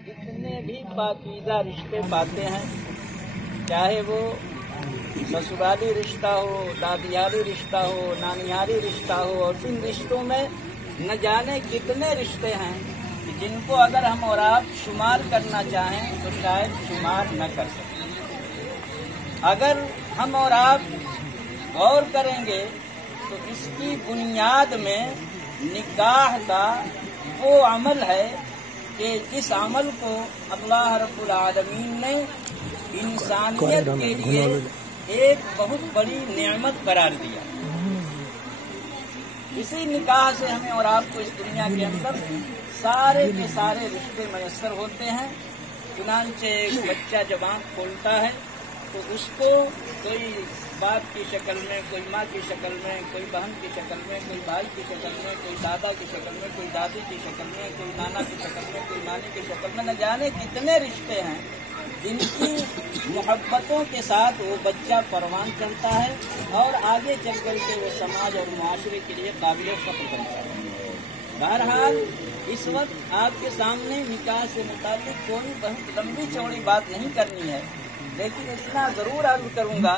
जितने भी पाकीज़ा रिश्ते पाते हैं, चाहे वो ससुराली रिश्ता हो, दादियारी रिश्ता हो, नानियारी रिश्ता हो, और इन रिश्तों में न जाने कितने रिश्ते हैं जिनको अगर हम और आप शुमार करना चाहें तो शायद शुमार न कर सकें। अगर हम और आप गौर करेंगे तो इसकी बुनियाद में निकाह का वो अमल है कि जिस अमल को अल्लाह रब्बुल आलमीन ने इंसानियत के लिए एक बहुत बड़ी नेमत करार दिया। इसी निकाह से हमें और आपको इस दुनिया के अंदर सारे के सारे रिश्ते मैसर होते हैं। चुनांचे एक बच्चा जब आँख खोलता है तो उसको कोई बाप की शक्ल में, कोई माँ की शक्ल में, कोई बहन की शक्ल में, कोई भाई की शक्ल में, कोई दादा की शक्ल में, कोई दादी की शक्ल में, कोई नाना की शक्ल में, कोई नानी की शक्ल में, न जाने कितने रिश्ते हैं जिनकी मोहब्बतों के साथ वो बच्चा परवान चढ़ता है और आगे चल करके वो समाज और मुआशरे के लिए काबिल फख्र बनता है। बहरहाल इस वक्त आपके सामने निकाह से मुताल्लिक कोई बहुत लंबी चौड़ी बात नहीं करनी है, लेकिन इतना जरूर अर्ज करूंगा,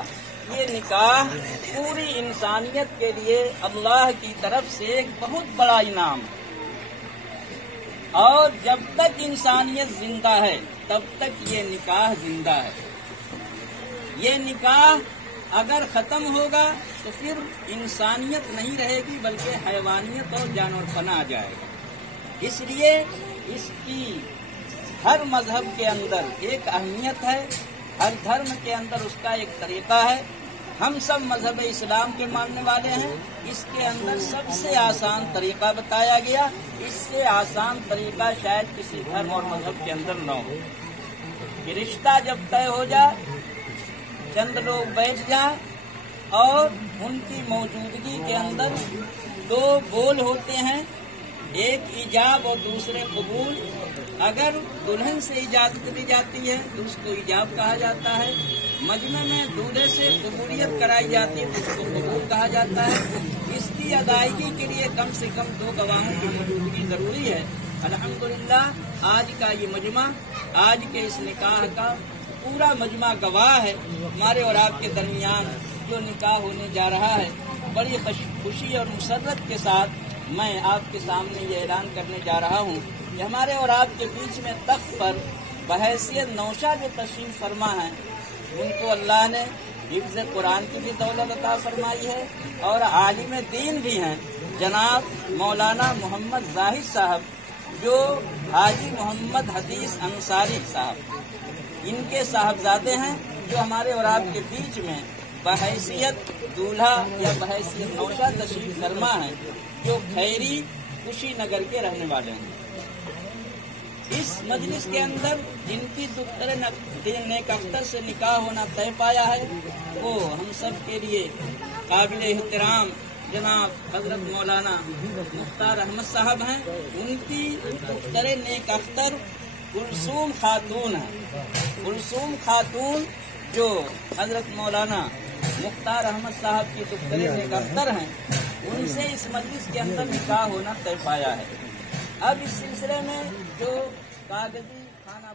ये निकाह पूरी इंसानियत के लिए अल्लाह की तरफ से एक बहुत बड़ा इनाम है, और जब तक इंसानियत जिंदा है तब तक ये निकाह जिंदा है। ये निकाह अगर खत्म होगा तो फिर इंसानियत नहीं रहेगी बल्कि हैवानियत और जानवरपना आ जाएगा। इसलिए इसकी हर मजहब के अंदर एक अहमियत है, हर धर्म के अंदर उसका एक तरीका है। हम सब मजहब इस्लाम के मानने वाले हैं। इसके अंदर सबसे आसान तरीका बताया गया, इससे आसान तरीका शायद किसी धर्म और मजहब के अंदर न हो कि रिश्ता जब तय हो जाए, चंद लोग बैठ जाएं और उनकी मौजूदगी के अंदर दो बोल होते हैं, एक ईजाब और दूसरे कबूल। अगर दुल्हन से इजाजत दी जाती है तो उसको ईजाब कहा जाता है, मजमे में दूल्हे से कबूलियत कराई जाती है तो उसको कबूल कहा जाता है। इसकी अदायगी के लिए कम से कम दो गवाहों की मौजूदगी जरूरी है। अल्हम्दुलिल्लाह आज का ये मजमा, आज के इस निकाह का पूरा मजमा गवाह है। हमारे और आपके दरमियान जो निकाह होने जा रहा है, बड़ी खुशी और मुसर्रत के साथ मैं आपके सामने ये ऐलान करने जा रहा हूँ कि हमारे और आपके बीच में तख्त पर बहैसियत नौशा जो तशरीफ फरमा है, उनको अल्लाह ने हिफ्ज़ कुरान की भी दौलत अता फरमाई है और आलिम दीन भी हैं, जनाब मौलाना मोहम्मद जाहिद साहब, जो हाजी मोहम्मद हदीस अंसारी साहब, इनके साहबजादे हैं, जो हमारे और आपके बीच में बहैसियत दूल्हा या बहैसियत नौशा तशरीफ फरमा है, जो खैरी कुशीनगर के रहने वाले हैं। इस मजलिस के अंदर जिनकी दुख्तर नेक अख्तर से निकाह होना तय पाया है, वो हम सब के लिए काबिल एहतराम जनाब हजरत मौलाना मुख्तार अहमद साहब हैं। उनकी दुख्तर नेक अख्तर कुलसूम खातून है। कुलसूम खातून जो हजरत मौलाना मुख्तार अहमद साहब की दुख्तर नेक अख्तर हैं, उनसे इस मजलिस के अंदर निकाह होना तय पाया है। अब इस सिलसिले में जो कागजी खाना